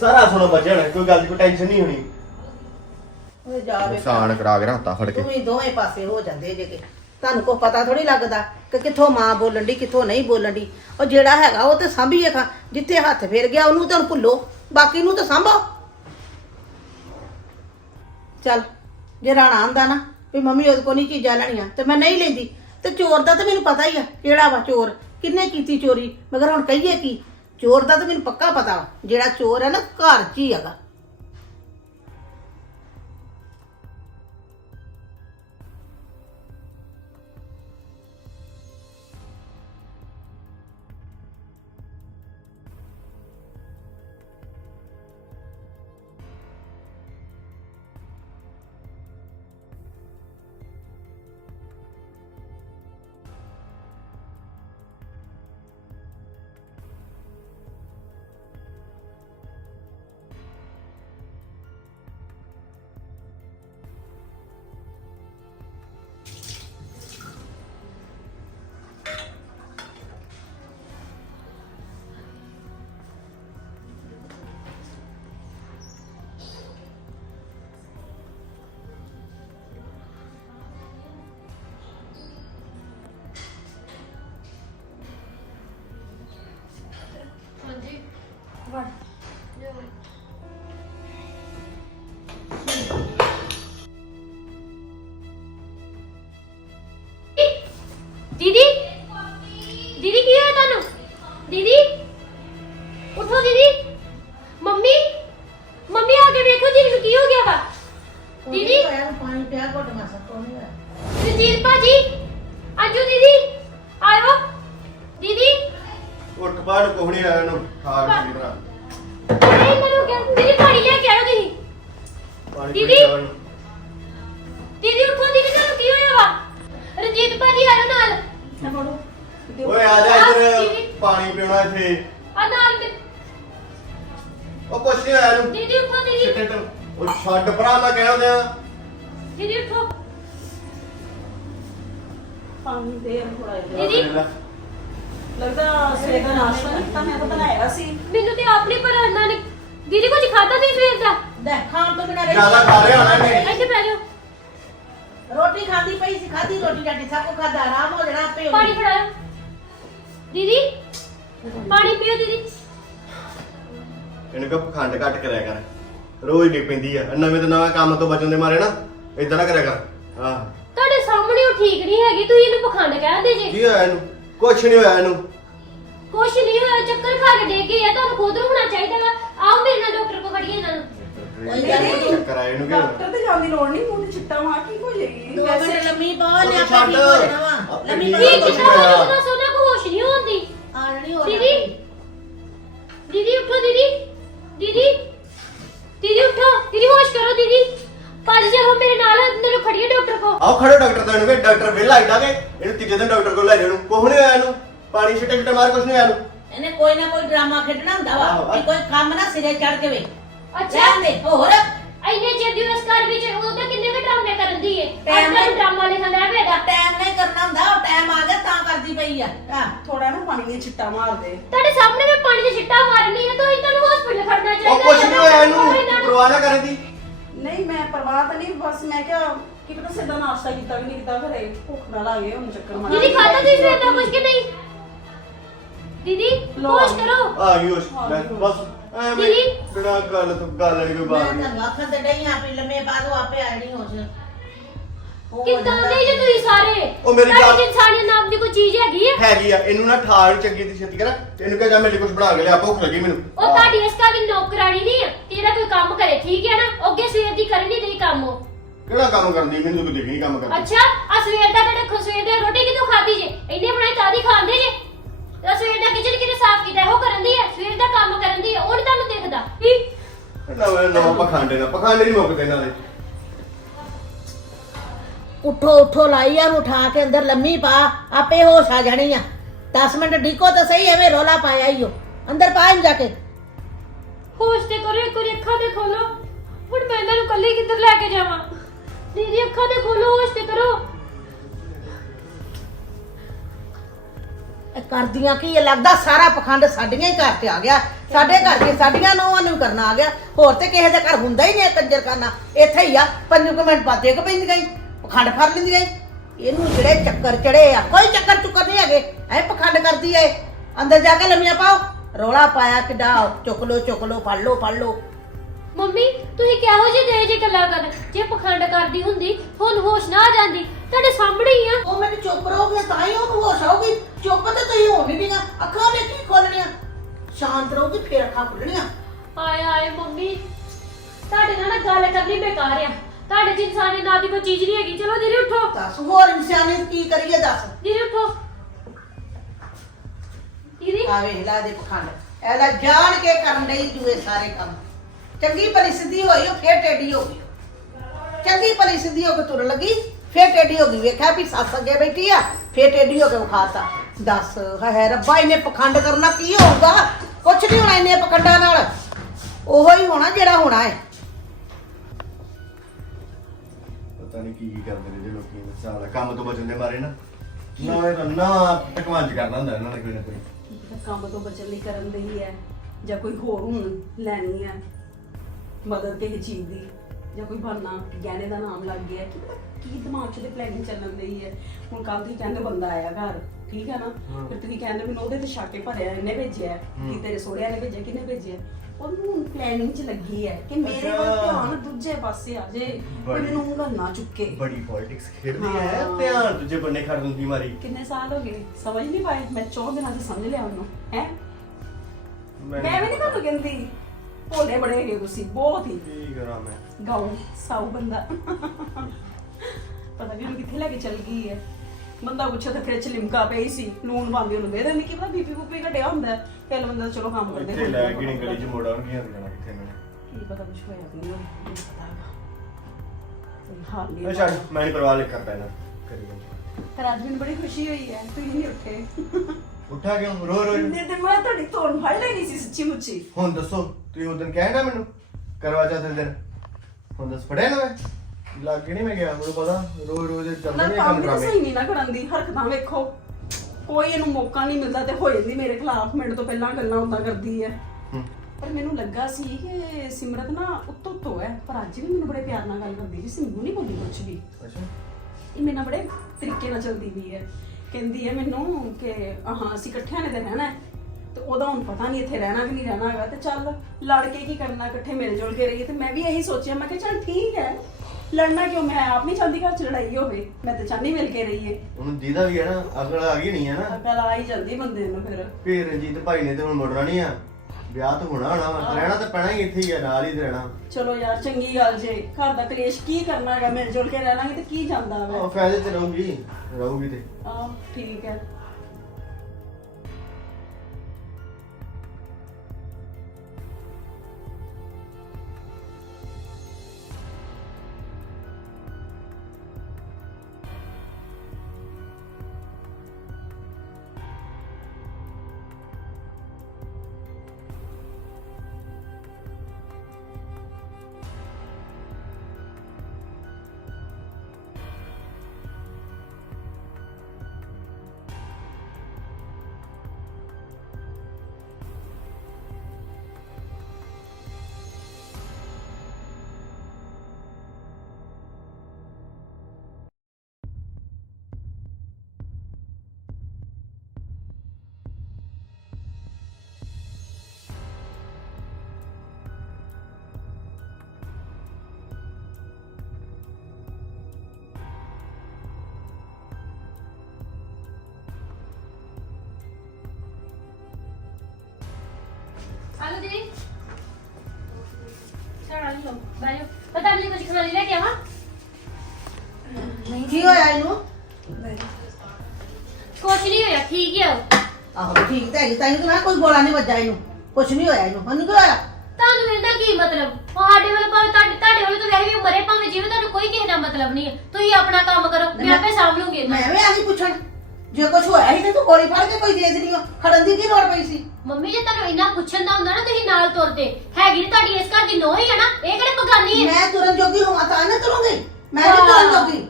ਸਾਰਾ ਸੁਣੋ ਬਚਿਆ ਰਹਿਣਾ ਕੋਈ ਗੱਲ ਦੀ ਕੋਈ ਟੈਨਸ਼ਨ ਨਹੀਂ ਹੋਣੀ। ਓਏ ਜਾ ਵੇ ਨੁਕਸਾਨ ਕਰਾ ਕੇ ਰੱਖਤਾ ਫੜ ਕੇ। ਤੁਸੀਂ ਦੋਵੇਂ ਪਾਸੇ ਹੋ ਜਾਂਦੇ ਜੇ ਕਿ। ਤੁਹਾਨੂੰ ਕੋ ਪਤਾ ਥੋੜੀ ਲੱਗਦਾ ਕਿ ਕਿੱਥੋਂ ਮਾਂ ਬੋਲਣ ਦੀ ਕਿੱਥੋਂ ਨਹੀਂ ਬੋਲਣ ਦੀ ਉਹ ਜਿਹੜਾ ਹੈਗਾ ਉਹ ਤੇ ਸਾਂਭੀਏ ਖਾ ਜਿੱਥੇ ਹੱਥ ਫੇਰ ਗਿਆ ਉਹਨੂੰ ਤਾਂ ਹੁਣ ਭੁੱਲੋ। ਬਾਕੀ ਨੂੰ ਤਾਂ ਸਾਂਭੋ। ਚੱਲ, ਜੇ ਰਾਣਾ ਆਂਦਾ ਨਾ ਵੀ ਮੰਮੀ ਉਹਦੇ ਕੋਲ ਨਹੀਂ ਚੀਜ਼ਾਂ ਲੈਣੀਆਂ, ਤੇ ਮੈਂ ਨਹੀਂ ਲੈਂਦੀ। ਤੇ ਚੋਰ ਦਾ ਤਾਂ ਮੈਨੂੰ ਪਤਾ ਹੀ ਆ ਕਿਹੜਾ ਵਾ ਚੋਰ, ਕਿੰਨੇ ਕੀਤੀ ਚੋਰੀ, ਮਗਰ ਹੁਣ ਕਹੀਏ ਕੀ? ਚੋਰ ਦਾ ਤਾਂ ਮੈਨੂੰ ਪੱਕਾ ਪਤਾ ਵਾ, ਜਿਹੜਾ ਚੋਰ ਹੈ ਨਾ, ਘਰ 'ਚ ਹੀ ਹੈਗਾ। ਉਠੋ ਦੀਦੀ। ਪਾਣੀ ਦੇ ਥੋੜਾ ਦੀਦੀ। ਲੱਗਦਾ ਸਵੇਰ ਦਾ ਨਾਸ਼ਤਾ ਨਹੀਂ ਤਾਂ ਮੈਂ ਤਾਂ ਬਣਾਇਆ ਸੀ। ਮੈਨੂੰ ਤੇ ਆਪ ਨਹੀਂ ਪਤਾ ਇਹਨਾਂ ਨੇ। ਦੀਦੀ ਕੁਝ ਖਾਦਾ ਨਹੀਂ ਸਵੇਰ ਦਾ? ਦੇਖ ਖਾਣ ਤੋਂ ਬਿਨਾਂ ਜ਼ਿਆਦਾ ਖਾ ਲਿਆ ਹੋਣਾ ਇਹਨੇ। ਇੱਥੇ ਬਹਿ ਜਾਓ। ਰੋਟੀ ਖਾਂਦੀ ਪਈ ਸੀ ਖਾਦੀ ਰੋਟੀ ਡਾਟੀ ਸਭ ਕੋ ਖਾਦਾ ਆਰਾਮ ਹੋ ਜਾਣਾ ਆਪੇ ਪਾਣੀ ਫੜਾਓ। ਦੀਦੀ? ਪਾਣੀ ਪੀਓ ਦੀਦੀ। ਇਹਨੂੰ ਕਹ ਖੰਡ ਘੱਟ ਕਰਿਆ ਕਰ। ਰੋਜ਼ ਨਹੀਂ ਪੈਂਦੀ ਆ। ਨਵੇਂ ਤੋਂ ਨਵਾਂ ਕੰਮ ਤੋਂ ਬਚਣ ਦੇ ਮਾਰੇ ਨਾ ਇਦਾਂ ਨਾ ਕਰਿਆ ਕਰ। ਉਹ ਠੀਕ ਨਹੀਂ ਹੈਗੀ ਤੁਸੀਂ ਇਹਨੂੰ ਪਖੰਡ ਕਹਿੰਦੇ ਜੇ। ਕੀ ਹੋਇਆ ਇਹਨੂੰ? ਕੁਛ ਨਹੀਂ ਹੋਇਆ ਇਹਨੂੰ। ਕੁਛ ਨਹੀਂ ਹੋਇਆ ਚੱਕਰ ਖਾ ਕੇ ਡਿੱਗ ਆ ਤੁਹਾਨੂੰ ਖੁਦ ਨੂੰ ਹੋਣਾ ਚਾਹੀਦਾ ਵਾ। ਆਓ ਮੇਰੇ ਨਾਲ ਡਾਕਟਰ ਕੋ ਖੜੀਏ ਇਹਨਾਂ ਨੂੰ। ਚੱਕਰ ਆਇਆ ਇਹਨੂੰ? ਡਾਕਟਰ ਤੇ ਜਾਣ ਦੀ ਲੋੜ ਨਹੀਂ ਮੂੰਹ ਤੇ ਚਿੱਟਾ ਮਾਰ ਕੀ ਹੋ ਜਾਏਗੀ ਦੋ ਵੈਸੇ ਮਿੰਟ ਲੰਮੀ ਪਾ ਲਿਆ ਛੱਡ। ਆਪੇ ਠੀਕ ਹੋ ਜਾਣਾ ਵਾ। ਆਪੇ ਲੰਮੀ ਪਾ ਠੀਕ। ਕਿਦਾਂ ਹੋ ਸੋਨਾ ਮਾਰ ਕੁਛ ਨਹੀਂ ਹੋਇਆ ਇਹਨੂੰ। ਕੋਈ ਨਾ ਕੋਈ ਡਰਾਮਾ ਖੇਡਣਾ ਹੁੰਦਾ ਵਾ ਆਹੋ, ਵੀ ਕੋਈ ਕੰਮ ਨਾ ਸਿਰੇ ਚੜ ਜਾਵੇ। ਅੱਛਾ। ਰਹਿਣ ਦੇ ਹੋਰ। ਇੰਨੇ ਚਿਰ ਦੀ ਉਸ ਘਰ ਵਿੱਚ ਉਦੋਂ ਤਾਂ ਕਿੰਨੇ ਵੀ ਡਰਾਮੇ ਕਰਨ ਦੀ ਏ। ਅੱਜ ਕੱਲ੍ਹ ਡਰਾਮਾ ਲਿਖਣ ਦਾ ਪਏਗਾ ਟਾਈਮ ਨਹੀਂ ਕਰਨਾ ਹੁੰਦਾ ਉਹ ਟਾਈਮ ਆ ਗਿਆ ਤਾਂ ਕਰਦੀ ਪਈ ਆ। ਹਾਂ। ਥੋੜਾ ਨਾ ਪਾਣੀ ਦੀ ਛਿੱਟਾ ਮਾਰ ਦੇ। ਤੁਹਾਡੇ ਸਾਹਮਣੇ ਮੈਂ ਪਾਣੀ ਦੀ ਛਿੱਟਾ ਮਾਰਨੀ ਹੈ ਤਾਂ ਇਹਨਾਂ ਨੂੰ ਹਸਪੀਟਲ ਖੜਨਾ ਚਾਹੀਦਾ ਉਹ ਕੁਛ ਨਹੀਂ ਹੋਇਆ ਇਹਨੂੰ ਤੂੰ ਨੂੰ- ਪਰਵਾਹ ਨਾ ਕਰਦੀ ਨਹੀਂ ਮੈਂ ਪਰਵਾਹ ਤਾਂ ਨਹੀਂ ਬਸ ਮੈਂ ਕਿਹਾ ਕਿ ਪਤਾ ਸਿੱਧਾ ਨਾਸ਼ਤਾ ਕੀਤਾ ਕਿ ਨਹੀਂ ਕੀਤਾ ਘਰੇ ਭੁੱਖ ਨਾਲ ਆ ਗਏ ਹੁਣ ਚੱਕਰ ਮਾਰ ਦੀਦੀ ਖਾਤਾ ਦੀ ਸਵੇਰ ਦਾ ਕੁਝ ਕਿ ਨਹੀਂ? ਦੀਦੀ ਲਓ। ਕਰੋ। ਆ ਗਈ ਹੋਸ਼ ਹਾਂ, ਲੈ, ਜੀ। ਬਸ ਐਵੇਂ ਦੀਦੀ। ਬਿਨਾਂ ਗੱਲ ਤੋਂ ਗੱਲ ਨਹੀਂ ਕੋਈ ਬਾਤ ਨਹੀਂ। ਤਾਂ ਆਖਣ ਤੇ ਡਈ ਆ ਵੀ ਲੰਮੇ ਪਾ ਦੋ ਆਪੇ ਆ ਜਣੀ ਹੋਸ਼। ਉਹ ਕਿੱਦਾਂ ਜਾਂਦਾ। ਦੇ ਜੇ ਤੁਸੀਂ ਸਾਰੇ? ਉਹ ਮੇਰੀ ਤੁਹਾਡੇ ਗੱਲ- ਚ ਇਨਸਾਨੀਅਤ ਨਾਮ ਦੀ ਕੋਈ ਚੀਜ਼ ਹੈਗੀ ਹੈ ਹੈਗੀ ਆ ਇਹਨੂੰ ਨਾ ਠਾੜ ਚੰਗੀ ਦੀ ਛੇਤੀ ਕਰ। ਤੇ ਇਹਨੂੰ ਕਹਿ ਜਾ ਮੇਰੇ ਲਈ ਕੁਝ ਬਣਾ ਕੇ ਲਿਆ ਭੁੱਖ ਲੱਗੀ ਮੈਨੂੰ। ਉਹ ਤੁਹਾਡੀ ਇਸ ਦੀ ਨੌਕਰਾਨੀ ਨਹੀਂ ਹੈ ਜਿਹੜਾ ਕੋਈ ਕੰਮ ਕਰੇ ਠੀਕ ਹੈ ਨਾ? ਅੱਗੇ ਸਵੇਰ ਦੀ ਕਰਨ ਨਹੀਂ ਕੰਮ। ਉਹ ਕਿਹੜਾ ਕੰਮ ਕਰਦੀ ਮੈਨੂੰ ਤਾਂ ਕੋਈ ਦੇਖ ਨਹੀਂ ਕੰਮ ਕਰਦੀ ਅੱਛਾ ਆ ਸਵੇਰ ਦਾ ਤੁਹਾਡੇ ਖੁ- ਸਵੇਰ ਦੀ ਰੋਟੀ ਕਿਦੋਂ ਖਾਦੀ ਜੇ? ਇੰਨੇ ਬਣਾਈ ਤਾਦੀ ਖਾਂਦੇ ਜੇ। ਤਾਂ ਸਵੇਰ ਦਾ ਕਿਚਨ ਕਿਨੇ ਸਾਫ਼ ਕੀਤਾ ਇਹੋ ਕਰਨ ਦੀ ਹੈ ਸਵੇਰ ਦਾ ਕੰਮ ਕਰਨ ਦੀ ਹੈ ਉਹ ਨਹੀਂ ਤੁਹਾਨੂੰ ਦੇਖਦਾ। ਹੀ ਨਵੇਂ ਨਵਾਂ ਪਖੰਡੇ ਨਾ ਪਖੰਡੇ ਨਹੀਂ ਮੁੱਕਦੇ ਦੇ। ਉੱਠੋ ਉੱਠੋ ਲਾਈ ਆ ਨੂੰ ਉਠਾ ਕੇ ਅੰਦਰ ਲੰਮੀ ਪਾ ਆਪੇ ਹੋਸ਼ ਆ ਜਾਣੀ ਆ। 10 ਮਿੰਟ ਢੀਕੋ ਤਾਂ ਸਹੀ ਐਵੇਂ ਰੋਲਾ ਪਾਇਆ ਈਓ ਅੰਦਰ ਪਾ ਇਹਨੂੰ ਜਾ ਕੇ। ਹੋਸ਼ ਤੇ ਕਰੋ ਇੱਕ ਵਾਰੀ ਅੱਖਾਂ ਤੇ ਖੋਲੋ। ਹੁਣ ਮੈਂ ਇਹਨਾਂ ਨੂੰ ਕੱਲੀ ਕਿੱਧਰ ਲੈ ਕੇ ਜਾਵਾਂ? ਦੀਦੀ ਅੱਖਾਂ ਤੇ ਖੋਲੋ ਹੋਸ਼ ਤੇ ਕਰੋ। ਇਹ ਕਰਦੀਆਂ ਕੀ ਇਹ ਲੱਗਦਾ ਸਾਰਾ ਪਖੰਡ ਸਾਡੀਆਂ ਹੀ ਘਰ ਤੇ ਆ ਗਿਆ। ਸਾਡੇ ਘਰ ਦੀ ਸਾਡੀਆਂ ਨੋਆਂ ਨੂੰ ਕਰਨਾ ਆ ਗਿਆ। ਹੋਰ ਤੇ ਕਿਸੇ ਦੇ ਘਰ ਹੁੰਦਾ ਹੀ ਨਹੀਂ ਕੰਜਰਖਾਨਾ। ਇੱਥੇ ਹੀ ਆ, ਪੰਜ ਕੁ ਮਿੰਟ ਬਾਅਦ ਇੱਕ ਪੈਂਦੀ ਗਈ, ਪਖੰਡ ਫੜ ਲੈਂਦੀ ਗਈ। ਇਹਨੂੰ ਜਿਹੜੇ ਚੱਕਰ ਚੜੇ ਆ, ਕੋਈ ਚੱਕਰ ਚੁੱਕਰ ਨਹੀਂ ਹੈਗੇ। ਐ ਪਖੰਡ ਕਰਦੀ ਐ ਅੰਦਰ ਜਾ ਕੇ ਲੰਮੀਆਂ ਪਾਓ। ਰੋਲਾ ਪਾਇਆ ਕਿਡਾ ਚੁੱਕ ਲੋ ਚੁੱਕ ਲੋ ਫੜ ਲੋ ਫੜ ਲੋ ਮੰਮੀ, ਤੁਸੀਂ ਕਿਹੋ ਜਿਹੇ ਦੇ ਜੇ ਗੱਲਾਂ ਕਰ ਜੇ ਪਖੰਡ ਕਰਦੀ ਹੁੰਦੀ, ਹੁਣ ਹੋਸ਼ ਨਾ ਆ ਜਾਂਦੀ। ਤੁਹਾਡੇ ਸਾਹਮਣੇ ਹੀ ਆ। ਉਹ ਮੈਨੂੰ ਚੁੱਪ ਰਹੋਗੇ ਤਾਂ ਹੀ ਉਹਨੂੰ ਹੋਸ਼ ਆਊਗੀ। ਚੁੱਪ ਤੇ ਤੁਸੀਂ ਹੋਣ ਨਹੀਂ ਦੀਆਂ। ਅੱਖਾਂ ਨੇ ਕੀ ਖੋਲਣੀਆਂ ਸ਼ਾਂਤ ਰਹੋਗੇ ਫੇਰ ਅੱਖਾਂ ਖੁੱਲਣੀਆਂ ਆਏ ਆਏ ਮੰਮੀ ਤੁਹਾਡੇ ਨਾਲ ਨਾ ਗੱਲ ਕਰਨੀ ਬੇਕਾਰ ਆ। ਤੁਹਾਡੇ ਚ ਇਨਸਾਨੀ ਨਾਂ ਦੀ ਕੋਈ ਚੀਜ਼ ਨਹੀਂ ਹੈਗੀ। ਚਲੋ ਦੀਦੀ ਉੱਠੋ। ਦੱਸ ਹੋਰ ਇਨਸਾਨੀਅਤ ਕੀ ਕਰੀਏ ਦੱਸ। ਦੀਦੀ ਉੱਠੋ। ਦੀਦੀ? ਆ ਵੇਖ ਲੈ ਦੇ ਪਖੰਡ ਇਹਦਾ ਜਾਣ ਕੇ ਕਰਨ ਲਈ ਦੂਏ ਸਾਰੇ ਕੰਮ। ਚੰਗੀ ਭਲੀ ਸਿੱਧੀ ਹੋਈ ਉਹ ਫੇਰ ਟੇਢੀ ਹੋ ਗਈ। ਚੰਗੀ ਭਲੀ ਸਿੱਧੀ ਹੋ ਕੇ ਤੁਰਨ ਲੱਗੀ। ਫੇਰ ਟੇਢੀ ਹੋ ਗਈ ਵੇਖਿਆ ਵੀ ਸੱਸ ਅੱਗੇ ਬੈਠੀ ਆ ਫੇਰ ਟੇਢੀ ਹੋ ਕੇ ਵਿਖਾਤਾ। ਦੱਸ ਹੈ ਰੱਬਾ ਇਹਨੇ ਪਖੰਡ ਕਰਨਾ ਕੀ ਹੋਊਗਾ? ਕੁਛ ਨਹੀਂ ਹੋਣਾ ਇਹਨੇ ਪਖੰਡਾਂ ਨਾਲ। ਉਹੋ ਹੀ ਹੋਣਾ ਜਿਹੜਾ ਹੋਣਾ ਹੈ। ਪਤਾ ਨਹੀਂ ਕੀ ਕੀ ਕਰਦੇ ਨੇ ਜੇ ਲੋਕੀ ਮਿਸਾਲ ਕੰਮ ਤੋਂ ਬਚਣ ਦੇ ਮਾਰੇ ਨਾ। ਨਾ ਇਹ ਤਾਂ ਨਾ ਟਕਵਾਂਜ ਕਰਨਾ ਹੁੰਦਾ ਇਹਨਾਂ ਨੇ ਕੋਈ ਨਾ ਕੋਈ। ਕੰਮ ਤੋਂ ਬਚਣ ਲਈ ਕਰਨ ਲਈ ਹੈ ਜਾਂ ਕੋਈ ਹੋਰ ਹੁਣ ਲੈਣੀ ਹੈ। ਮਦਦ ਕਿਸੇ ਚੀਜ਼ ਦੀ ਜਾਂ ਕੋਈ ਬਹਾਨਾ ਗਹਿਣੇ ਦਾ ਨਾਮ ਲੱਗ ਗਿਆ ਕੀ ਪਤਾ ਕੀ ਦਿਮਾਗ 'ਚ ਤੇ ਪਲੈਨਿੰਗ ਚੱਲਣ ਲਈ ਹੈ? ਹੁਣ ਕੱਲ ਤੁਸੀਂ ਕਹਿੰਦੇ ਬੰਦਾ ਆਇਆ ਘਰ ਠੀਕ ਹੈ ਨਾ? ਹਾਂ। ਫਿਰ ਤੁਸੀਂ ਕਹਿੰਦੇ ਮੈਨੂੰ ਉਹਦੇ ਤੇ ਸ਼ੱਕ ਭਰਿਆ ਇਹਨੇ ਭੇਜਿਆ ਹੈ, ਕਿ ਤੇਰੇ ਸੋਹਰਿਆਂ ਨੇ ਭੇਜਿਆ ਕਿਹਨੇ ਭੇਜਿਆ? ਉਹਨੂੰ ਹੁਣ ਪਲੈਨਿੰਗ 'ਚ ਲੱਗੀ ਹੈ ਕਿ ਮੇਰੇ ਵੱਲ ਅੱਛਾ। ਧਿਆਨ ਦੂਜੇ ਪਾਸੇ ਆ ਜੇ ਬੜੀ- ਮੈਨੂੰ ਉਂਗਲ ਨਾ ਚੁੱਕੇ। ਬੜੀ ਪੋਲਿਟਿਕਸ ਖੇਡਦੀ ਹੈ ਹਾਂ। ਧਿਆਨ ਦੂਜੇ ਬੰਨੇ ਖੜਨ ਦੀ ਮਾਰੀ। ਕਿੰਨੇ ਸਾਲ ਹੋ ਗਏ? ਸਮਝ ਨਹੀਂ ਪਾਏ। ਮੈਂ ਚੌਂ ਦਿਨਾਂ 'ਚ ਸਮਝ ਲਿਆ ਉਹਨੂੰ ਹੈ? ਮੈਂ ਵੀ ਨਹੀਂ ਤੁਹਾਨੂੰ ਕਹਿੰਦੀ। ਭੋਲੇ ਬੜੇ ਹੈਗੇ ਤੁਸੀਂ ਬਹੁਤ ਹੀ। ਕੀ ਕਰਾਂ ਮੈਂ? ਗਾਉਂ ਸਾਊ ਬੰਦਾ। ਪਤਾ ਵੀ ਉਹ ਕਿੱਥੇ ਲੈ ਕੇ ਚਲ ਗਈ ਹੈ। ਬੰਦਾ ਪੁੱਛੇ ਤਾਂ ਫ੍ਰਿਜ ਲਿਮਕਾ ਪਈ ਸੀ ਲੂਣ ਪਾਉਂਦੀ ਉਹਨੂੰ। ਦੇ ਦਿੰਦੀ ਕਿ ਪਤਾ ਬੀਪੀ ਬੂਪੀ ਘਟਿਆ ਹੁੰਦਾ। ਪਹਿਲਾਂ ਬੰਦਾ ਚਲੋ ਕੰਮ ਕਰਦੇ ਇੱਥੇ ਲੈ ਕੇ ਨਹੀਂ ਗਲੀ ਚ ਮੋੜ ਆਉਣਗੀਆਂ ਜਾਣਾ ਕਿੱਥੇ ਮੈਂ ਕੀ ਪਤਾ ਕੁਛ ਹੋਇਆ ਕਿ ਨਹੀਂ ਹੋਇਆ, ਨਹੀਂ ਪਤਾ ਹੈਗਾ। ਹਾਲ ਨਹੀਂ ਅੱਛਾ ਮੈਂ ਨਹੀਂ ਪਰਵਾਹ ਲੈ ਕਰਦਾ ਇਹਨਾਂ ਕਰੀ ਜਾਂਦੇ। ਪਰ ਅੱਜ ਮੈਨੂੰ ਬੜੀ ਖੁਸ਼ੀ ਹੋਈ ਹੈ ਤੁਸੀਂ ਨਹੀਂ ਉੱਠੇ। ਉੱਠਾ ਕਿਉਂ? ਰੋ ਰੋ। ਨਹੀਂ ਤੇ ਮੈਂ ਤੁਹਾਡੀ ਤੋੜ ਫੜ ਲੈਣੀ ਸੀ ਸੱਚੀ ਮੁੱਚੀ। ਹੁਣ ਦੱਸੋ ਤੁਸੀਂ ਉਸ ਦਿਨ ਕਹਿ ਨਾ ਮੈਨੂੰ? ਕਰਵਾ ਚੌਥ ਦੇ ਦਿਨ। ਹੁਣ ਦੱਸ ਫੜਿਆ ਨਾ? ਮੈਂ ਲੱਗ ਨਹੀਂ ਮੈਂ ਗਿਆ ਮੈਨੂੰ ਪਤਾ ਰੋ ਰੋ ਦੇ ਚੱਲਦੇ ਨਾ ਨੇ ਕੰਮ ਕੰਮ ਕਰਾਵੇ ਸਹੀ ਨਹੀਂ ਨਾ ਕਰਨ ਦੀ ਹਰਕਤਾਂ ਵੇਖੋ। ਕੋਈ ਇਹਨੂੰ ਮੌਕਾ ਨਹੀਂ ਮਿਲਦਾ ਤੇ ਹੋ ਜਾਂਦੀ ਮੇਰੇ ਖਿਲਾਫ ਮਿੰਟ ਤੋਂ ਪਹਿਲਾਂ ਗੱਲਾਂ ਹੁੰਦਾ ਕਰਦੀ ਹੈ ਹੂੰ। ਪਰ ਮੈਨੂੰ ਲੱਗਾ ਸੀ ਕਿ ਸਿਮਰਤ ਨਾ ਉੱਤੋਂ ਉੱਤੋਂ ਹੈ ਪਰ ਅੱਜ ਵੀ ਮੈਨੂੰ ਬੜੇ ਪਿਆਰ ਨਾਲ ਗੱਲ ਕਰਦੀ ਸੀ ਮੈਨੂੰ ਨਹੀਂ ਬੋਲਦੀ ਕੁਝ ਵੀ। ਅੱਛਾ। ਇਹ ਮੇਰੇ ਨਾਲ ਬੜੇ ਤਰੀਕੇ ਨਾਲ ਚੱਲਦੀ ਵੀ ਹੈ ਕਹਿੰਦੀ ਹੈ ਮੈਨੂੰ ਕਿ ਹਾਂ ਅਸੀਂ ਇਕੱਠਿਆਂ ਨੇ ਤਾਂ ਰਹਿਣਾ ਹੈ ਤੇ ਉਹਦਾ ਹੁਣ ਪਤਾ ਨਹੀਂ ਇੱਥੇ ਰਹਿਣਾ ਕਿ ਨਹੀਂ ਰਹਿਣਾ ਹੈਗਾ ਤੇ ਚੱਲ ਲੜ ਕੇ ਕੀ ਕਰਨਾ ਇਕੱਠੇ ਮਿਲ ਜੁਲ ਕੇ ਰਹੀਏ ਤੇ ਮੈਂ ਵੀ ਇਹੀ ਸੋਚਿਆ ਮੈਂ ਕਿਹਾ ਚੱਲ ਠੀਕ ਹੈ ਲੜਨਾ ਕਿਉਂ? ਮੈਂ ਆਪ ਨਹੀਂ ਚਾਹੁੰਦੀ ਘਰ ਚ ਲੜਾਈ ਹੋਵੇ। ਮੈਂ ਤਾਂ ਚਾਹਨੀ ਮਿਲ ਕੇ ਰਹੀਏ। ਹੁਣ ਜਿਹਦਾ ਵੀ ਹੈ ਨਾ ਅਗਲ ਆ ਗਈ ਨਹੀਂ ਹੈ ਨਾ। ਅਕਲ ਆ ਹੀ ਜਾਂਦੀ ਬੰਦੇ ਨੂੰ ਫਿਰ। ਫੇਰ ਰਣਜੀਤ ਭਾਈ ਨੇ ਤੇ ਹੁਣ ਮੁੜਨਾ ਨਹੀਂ ਆ। ਵਿਆਹ ਤਾਂ ਹੋਣਾ ਹੋਣਾ ਵਾ। ਰਹਿਣਾ ਤਾਂ ਪੈਣਾ ਹੀ ਇੱਥੇ ਹੀ ਆ ਨਾਲ ਹੀ ਰਹਿਣਾ। ਚਲੋ ਯਾਰ ਚੰਗੀ ਗੱਲ ਜੇ। ਘਰ ਦਾ ਕਲੇਸ਼ ਕੀ ਕਰਨਾ ਹੈਗਾ? ਮਿਲ ਜੁਲ ਕੇ ਰਹਿ ਲਾਂਗੇ ਤੇ ਕੀ ਜਾਂਦਾ ਉਹ ਵਾ ਫਾਇਦੇ ਤੇ ਰਹੂਗੀ ਰਹੂਗੀ ਤੇ। ਆਹ ਠੀਕ ਹੈ। ਦੀਦੀ ਚਾਹ ਲਓ ਬਾਇਓ ਪਤਾ ਨਹੀਂ ਕੁਝ ਖਾਣ ਲਈ ਲੈ ਕੇ ਆਵਾਂ? ਕੀ ਹੋਇਆ ਇਹਨੂੰ? ਕੁਛ ਨਹੀਂ ਹੋਇਆ ਠੀਕ ਹੈ। ਆਹੋ ਠੀਕ ਤਾਂ ਹੈਗੀ ਤਾਂ ਹੀ ਤਾਂ ਮੈਂ ਕੋਈ ਗੋਲਾ ਨਹੀਂ ਵੱਜਾ ਇਹਨੂੰ। ਕੁਛ ਨਹੀਂ ਹੋਇਆ ਇਹਨੂੰ। ਮੈਨੂੰ ਕੀ ਹੋਇਆ? ਤੁਹਾਨੂੰ ਇਹਦਾ ਕੀ ਮਤਲਬ? ਉਹ ਸਾਡੇ ਵੱਲ ਭਾਵੇਂ ਤੁਹਾਡੇ ਤੁਹਾਡੇ ਵੱਲ ਤਾਂ ਵੈਸੇ ਵੀ ਮਰੇ ਭਾਵੇਂ ਜਿਵੇਂ ਤੁਹਾਨੂੰ ਕੋਈ ਕਿਸੇ ਦਾ ਮਤਲਬ ਨਹੀਂ ਹੈ। ਤੁਸੀਂ ਆਪਣਾ ਕੰਮ ਕਰੋ ਮੈਂ ਆਪੇ ਸਾਂਭ ਲੂੰਗੀ ਇਹਨੂੰ। ਮੈਂ ਵੀ ਆ ਗਈ ਪੁੱਛਣ। ਜੇ ਕੁਛ ਹੋਇਆ ਸੀ ਤੇ ਤੂੰ ਗੋਲੀ ਫੜ ਕੇ ਕੋਈ ਦੇ ਦੇਣੀ ਖੜਨ ਦੀ ਕੀ ਲੋੜ ਪਈ ਸੀ? ਮੰਮੀ ਜੇ ਤੁਹਾਨੂੰ ਇੰਨਾ ਪੁੱਛਣ ਦਾ ਹੁੰਦਾ ਨਾ ਤੁਸੀਂ ਨਾਲ ਤੁਰਦੇ। ਹੈਗੀ ਤਾਂ ਤੁਹਾਡੀ ਇਸ ਘਰ ਦੀ ਨੋਹ ਹੀ ਹੈ ਨਾ। ਇਹ ਕਿਹੜੇ ਬਗਾਨੀ ਹੈ ਮੈਂ ਤੁਰਨ ਜੋਗੀ ਹੋਵਾਂ ਤਾਂ ਨਾ ਤੁਰੂੰਗੀ। ਮੈਂ ਨਹੀਂ ਤੁਰਨ ਜੋਗੀ।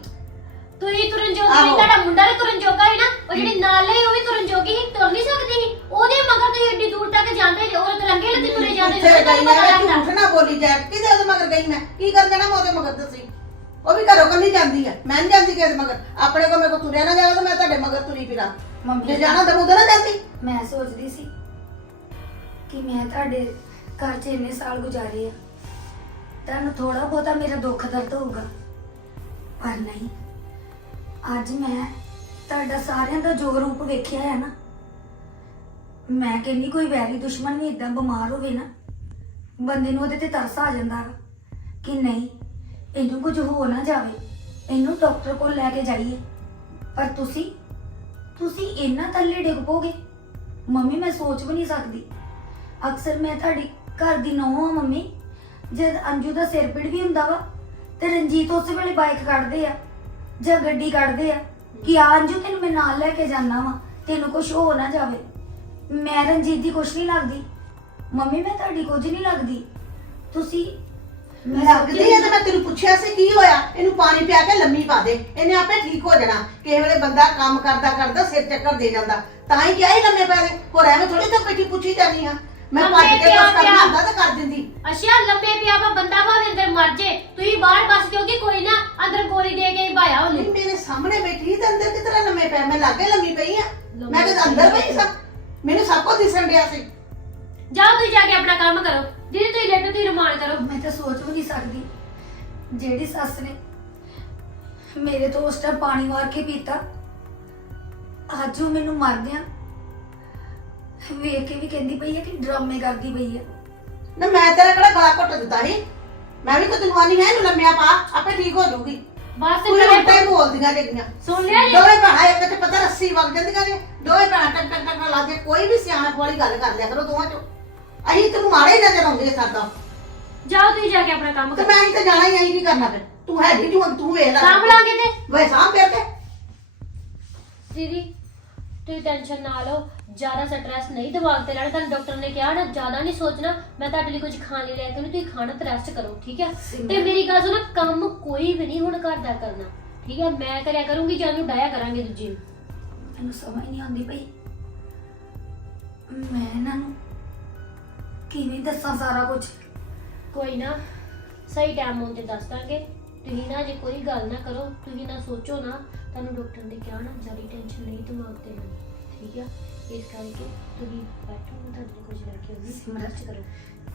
ਤੁਸੀਂ ਤੁਰਨ ਜੋਗੀ। ਨਹੀਂ ਤੁਹਾਡਾ ਮੁੰਡਾ ਵੀ ਤੁਰਨ ਜੋਗਾ ਹੀ ਨਾ। ਉਹ ਜਿਹੜੀ ਨਾਲ ਲਈ ਉਹ ਵੀ ਤੁਰਨ ਜੋਗੀ ਸੀ ਤੁਰ ਨਹੀਂ ਸਕਦੀ ਸੀ। ਉਹਦੇ ਮਗਰ ਤੁਸੀਂ ਏਡੀ ਦੂਰ ਤੱਕ ਜਾਂਦੇ ਜੇ ਉਹ ਤਾਂ ਲੰਗੇ ਲੱਤੀ ਤੁਰੇ ਜਾਂਦੇ ਕਿੱਥੇ ਜਦੋਂ ਗਈ ਤੁਹਾਨੂੰ ਪਤਾ ਮੈਂ ਲੱਗਦਾ। ਝੂਠ ਨਾ ਬੋਲੀ ਜਾ ਉਹਦੇ ਮਗਰ ਗਈ ਮੈਂ? ਕੀ ਕਰ ਜਾਣਾ ਮੈਂ ਉਹਦੇ ਮਗਰ ਦੱਸੀ? ਉਹ ਵੀ ਘਰੋਂ ਕੱਲੀ ਜਾਂਦੀ ਹੈ ਮੈਂ ਨਹੀਂ ਜਾਂਦੀ ਕਿਸੇ ਦੇ ਮਗਰ। ਆਪਣੇ ਕੋ ਮੇਰੇ ਕੋ ਤੁਰਿਆ ਨਾ ਜਾਵੇ ਤਾਂ ਮੈਂ ਤੁਹਾਡੇ ਮਗਰ ਤੁਰੀ ਫਿਰਾਂ। ਮੰਮੀ ਜੇ ਜਾਣਾ ਤਾਂ ਉਧਰ ਨਾ ਜਾਂਦੀ। ਮੈਂ ਸੋਚਦੀ ਸੀ ਕਿ ਮੈਂ ਤੁਹਾਡੇ ਘਰ 'ਚ ਇੰਨੇ ਸਾਲ ਗੁਜ਼ਾਰੇ ਆ। ਤੁਹਾਨੂੰ ਥੋੜਾ ਬਹੁਤਾ ਮੇਰਾ ਦੁੱਖ ਦਰਦ ਹੋਊਗਾ। ਪਰ ਨਹੀਂ। ਅੱਜ ਮੈਂ ਤੁਹਾਡਾ ਸਾਰਿਆਂ ਦਾ ਜੋ ਰੂਪ ਵੇਖਿਆ ਹੈ ਨਾ। ਮੈਂ ਕਹਿੰਦੀ ਕੋਈ ਵੈਰੀ ਦੁਸ਼ਮਣ ਵੀ ਇਦਾਂ ਬਿਮਾਰ ਹੋਵੇ ਨਾ। ਬੰਦੇ ਨੂੰ ਉਹਦੇ ਤੇ ਤਰਸ ਆ ਜਾਂਦਾ ਵਾ ਕਿ ਨਹੀਂ ਇਹਨੂੰ ਕੁਝ ਹੋ ਨਾ ਜਾਵੇ। ਇਹਨੂੰ ਡਾਕਟਰ ਕੋਲ ਲੈ ਕੇ ਜਾਈਏ। ਪਰ ਤੁਸੀਂ ਤੁਸੀਂ ਇੰਨਾ ਥੱਲੇ ਡਿੱਗ ਪੋਗੇ। ਮੰਮੀ, ਮੈਂ ਸੋਚ ਵੀ ਨਹੀਂ ਸਕਦੀ। ਅਕਸਰ ਮੈਂ ਤੁਹਾਡੀ ਘਰ ਦੀ ਨੌਂ ਆ ਮੰਮੀ। ਜਦ ਅੰਜੂ ਦਾ ਸਿਰ ਪੀੜ ਵੀ ਹੁੰਦਾ ਵਾ, ਤੇ ਰਣਜੀਤ ਉਸੇ ਵੇਲੇ ਬਾਈਕ ਕੱਢਦੇ ਆ, ਜਾਂ ਗੱਡੀ ਕੱਢਦੇ ਆ ਕਿ ਆ ਅੰਜੂ, ਤੈਨੂੰ ਮੈਂ ਨਾਲ ਲੈ ਕੇ ਜਾਣਾ ਵਾ। ਤੈਨੂੰ ਕੁਝ ਹੋ ਨਾ ਜਾਵੇ। ਮੈਂ ਰਣਜੀਤ ਦੀ ਕੁਛ ਨਹੀਂ ਲੱਗਦੀ। ਮੰਮੀ, ਮੈਂ ਤੁਹਾਡੀ ਕੁਝ ਨਹੀਂ ਲੱਗਦੀ। ਤੁਸੀਂ ਲੱਗਦੀ ਹੈ ਤੇ ਮੈਂ ਤੈਨੂੰ ਪੁੱਛਿਆ ਸੀ ਕੀ ਹੋਇਆ? ਇਹਨੂੰ ਪਾਣੀ ਪਿਆ ਕੇ ਲੰਮੀ ਪਾ ਦੇ। ਇਹਨੇ ਆਪੇ ਠੀਕ ਹੋ ਜਾਣਾ। ਕਿਸੇ ਵੇਲੇ ਬੰਦਾ ਕੰਮ ਕਰਦਾ ਕਰਦਾ ਸਿਰ ਚੱਕਰ ਦੇ ਜਾਂਦਾ। ਤਾਂ ਹੀ ਕਿਹਾ ਹੀ ਲੰਮੇ ਪੈ ਦੇ ਹੋਰ ਐਵੇਂ ਥੋੜੀ ਤਾਂ ਬੈਠੀ ਪੁੱਛੀ ਜਾਂਦੀ ਆ। ਮੈਂ ਲੰਮੇ ਭੱਜ ਕੇ ਪਿਆ ਕੁਛ ਕਰਨਾ ਪਿਆ। ਹੁੰਦਾ ਤਾਂ ਕਰ ਦਿੰਦੀ। ਅੱਛਾ ਲੰਬੇ ਪਿਆ ਵਾ ਬੰਦਾ ਭਾਵੇਂ ਅੰਦਰ ਮਰ ਜੇ। ਤੁਸੀਂ ਬਾਹਰ ਬਸ ਕਿਉਂਕਿ ਕੋਈ ਨਾ ਅੰਦਰ ਗੋਲੀ ਦੇ ਕੇ ਹੀ ਭਾਇਆ ਨਹੀਂ ਉਹਨੇ ਮੇਰੇ ਸਾਹਮਣੇ ਬੈਠੀ ਤੇ ਅੰਦਰ ਕਿਤਰਾ ਲੰਮੇ ਪੈ ਮੈਂ ਲਾਗੇ ਲੰਮੀ ਪਈ ਆ। ਮੈਂ ਤਾਂ ਅੰਦਰ ਪਈ ਸਭ ਮੈਨੂੰ ਸਭ ਕੁਝ ਦਿਸਣ ਡਿਆ ਸੀ। ਜਾਓ ਤੁਸੀਂ ਜਾ ਕੇ ਆਪਣਾ ਕੰਮ ਕਰੋ। ਦੀਦੀ ਤੁਸੀਂ ਲੇਟੋ ਤੁਸੀਂ ਰੁਮਾਨ ਕਰੋ। ਮੈਂ ਤਾਂ ਸੋਚ ਵੀ ਨਹੀਂ ਸਕਦੀ। ਜਿਹੜੀ ਸੱਸ ਨੇ ਮੇਰੇ ਤੋਂ ਉਸ ਟਾਈਮ ਪਾਣੀ ਵਾਰ ਕੇ ਪੀਤਾ ਅੱਜ ਉਹ ਮੈਨੂੰ ਮਰਦਿਆਂ ਵੇਖ ਕੇ ਵੀ ਕਹਿੰਦੀ ਪਈ ਹੈ ਕਿ ਡਰਾਮੇ ਕਰਦੀ ਪਈ ਹੈ। ਨਾ ਮੈਂ ਤੇਰਾ ਕਿਹੜਾ ਗਲਾ ਘੁੱਟ ਦਿੱਤਾ ਸੀ? ਮੈਂ ਵੀ ਤਾਂ ਤੈਨੂੰ ਆਨੀ ਹੈ ਇਹਨੂੰ ਲੰਮਿਆ ਪਾ ਆਪੇ ਠੀਕ ਹੋ ਜਾਊਗੀ। ਬਸ ਤੂੰ ਕਰੇ ਉਲਟਾ ਹੀ ਬੋਲਦੀਆਂ ਜਿਹੜੀਆਂ। ਸੁਣ ਲਿਆ ਜੀ। ਦੋਵੇਂ ਭੈਣਾਂ ਇੱਕ ਤੇ ਪਤਾ ਰੱਸੀ ਵਗ ਜਾਂਦੀਆਂ ਨੇ ਦੋਵੇਂ ਭੈਣਾਂ ਟਕ ਟਕ ਟਕ ਲਾ ਕੇ ਕੋਈ ਵੀ ਸਿਆਣਪ ਵਾਲੀ ਗੱਲ ਕਰ ਲਿਆ ਕਰੋ ਦੋਵਾਂ ਚੋਂ। ਅਸੀਂ ਤੈਨੂੰ ਹੀ ਨਜ਼ਰ ਆਉਂਦੇ ਸਾਡਾ ਜਾਓ ਤੁਸੀਂ ਜਾ ਕੇ ਆਪਣਾ ਕੰਮ ਤੇ ਕਰੋ। ਮੈਂ ਤਾਂ ਜਾਣਾ ਹੀ ਆਈ ਕੀ ਕਰਨਾ ਫਿਰ? ਤੂੰ ਹੈਗੀ ਤੂੰ ਤੂੰ ਵੇਖ ਲੈ। ਸਾਂਭ ਲਾਂਗੇ ਤੇ। ਵੇ ਸਾਂਭ ਫਿਰ ਕੇ ਦੀਦੀ ਤੁਸੀਂ ਟੈਨਸ਼ਨ ਨਾ ਲਓ ਜ਼ਿਆਦਾ ਸਟ੍ਰੈਸ ਨਹੀਂ ਦਿਮਾਗ ਤੇ ਲੈਣਾ ਤੁਹਾਨੂੰ ਡਾਕਟਰ ਨੇ ਕਿਹਾ ਨਾ ਜ਼ਿਆਦਾ ਨਹੀਂ ਸੋਚਣਾ। ਮੈਂ ਤੁਹਾਡੇ ਲਈ ਕੁਝ ਖਾਣ ਲਈ ਲੈ ਕੇ ਆਉਂਦੀ, ਤੁਸੀਂ ਖਾਣਾ ਤੇ ਰੈਸਟ ਕਰੋ ਠੀਕ ਹੈ ਤੇ ਮੇਰੀ ਗੱਲ ਸੁਣੋ ਕੰਮ ਕੋਈ ਵੀ ਨਹੀਂ ਹੁਣ ਘਰ ਦਾ ਕਰਨਾ ਠੀਕ ਹੈ ਮੈਂ ਕਰਿਆ ਕਰੂੰਗੀ ਜਾਂ ਨੂੰ ਡਾਇਆ ਕਰਾਂਗੇ ਦੂਜੀ ਨੂੰ। ਮੈਨੂੰ ਸਮਝ ਨਹੀਂ ਆਉਂਦੀ ਪਈ। ਮੈਂ ਇਹਨਾਂ ਨੂੰ ਕਿਵੇਂ ਦੱਸਾਂ ਸਾਰਾ ਕੁਝ ਕੋਈ ਨਾ ਸਹੀ ਟਾਈਮ ਹੋਣ ਤੇ ਦੱਸ ਦਾਂਗੇ। ਤੁਸੀਂ ਨਾ ਜੇ ਕੋਈ ਗੱਲ ਨਾ ਕਰੋ ਤੁਸੀਂ ਨਾ ਸੋਚੋ ਨਾ ਤੁਹਾਨੂੰ ਡਾਕਟਰ ਨੇ ਕਿਹਾ ਨਾ ਜ਼ਿਆਦਾ ਟੈਨਸ਼ਨ ਨਹੀਂ ਦਿਮਾਗ ਤੇ ਲੈਣੀ ਠੀਕ ਆ? ਇਸ ਕਰਕੇ ਤੁਸੀਂ ਬੈਠੋ ਮੈਂ ਲਈ ਕੁਝ ਲੈ ਕੇ ਆਉਂਦੀ ਸਿਮਰਤ ਕਰੋ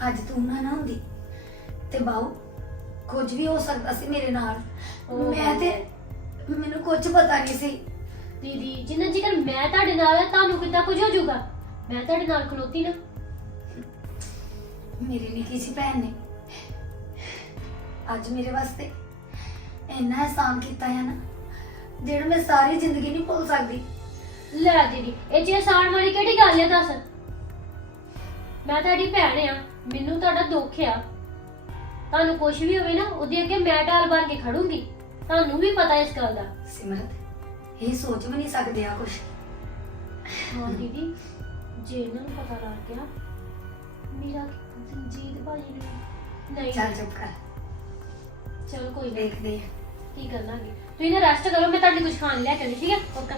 ਅੱਜ ਤੂੰ ਨਾ ਨਾ ਹੁੰਦੀ ਤੇ ਬਾਉ ਕੁਝ ਵੀ ਹੋ ਸਕਦਾ ਸੀ ਮੇਰੇ ਨਾਲ। ਓਹ। ਮੈਂ ਤੇ ਮੈਨੂੰ ਕੁਝ ਪਤਾ ਨਹੀਂ ਸੀ। ਦੀਦੀ ਜਿੰਨਾ ਜਿਕਰ ਮੈਂ ਤੁਹਾਡੇ ਨਾਲ ਆ ਤੁਹਾਨੂੰ ਕਿੱਦਾਂ ਕੁਝ ਹੋ ਜਾਊਗਾ? ਮੈਂ ਤੁਹਾਡੇ ਨਾਲ ਖਲੋਤੀ ਨਾ। ਮੇਰੀ ਨਿੱਕੀ ਸੀ ਭੈਣ ਨੇ ਅੱਜ ਮੇਰੇ ਵਾਸਤੇ ਇੰਨਾ ehsan ਕੀਤਾ ਹੈ ਨਾ ਜਿਹੜਾ ਮੈਂ ਸਾਰੀ ਜ਼ਿੰਦਗੀ ਨਹੀਂ ਭੁੱਲ ਸਕਦੀ। ਲੈ ਦੀਦੀ ਇਹ ਚ ਆਸਾਨ ਵਾਲੀ ਕਿਹੜੀ ਗੱਲ ਹੈ ਦੱਸ? ਮੈਂ ਤੁਹਾਡੀ ਭੈਣ ਆ ਮੈਨੂੰ ਤੁਹਾਡਾ ਦੁੱਖ ਆ। ਤੁਹਾਨੂੰ ਕੁਝ ਵੀ ਹੋਵੇ ਨਾ ਉਹਦੇ ਅੱਗੇ ਮੈਂ ਢਾਲ ਬਣ ਕੇ ਖੜੂੰਗੀ। ਤੁਹਾਨੂੰ ਵੀ ਪਤਾ ਇਸ ਗੱਲ ਦਾ। ਸਿਮਰਤ ਇਹ ਸੋਚ ਵੀ ਨਹੀਂ ਸਕਦੇ ਆ ਕੁਝ ਹਾਂ ਦੀਦੀ ਜੇ ਇਹਨਾਂ ਨੂੰ ਪਤਾ ਲੱਗ ਗਿਆ ਮੇਰਾ ਜੀਤ ਭਾਜੀ ਨੇ ਨਹੀਂ। ਚੱਲ ਚੁੱਪ ਕਰ। ਚਲੋ ਕੋਈ ਨਹੀਂ ਦੇਖਦੇ ਆ। ਕੀ ਕਰਨਾਗੇ ਤੁਸੀਂ ਨਾ ਰੈਸਟ ਕਰੋ ਮੈਂ ਤੁਹਾਡੇ ਕੁਝ ਖਾਣ ਲੈ ਕੇ ਆਉਂਦੀ ਠੀਕ ਹੈ? ਓਕੇ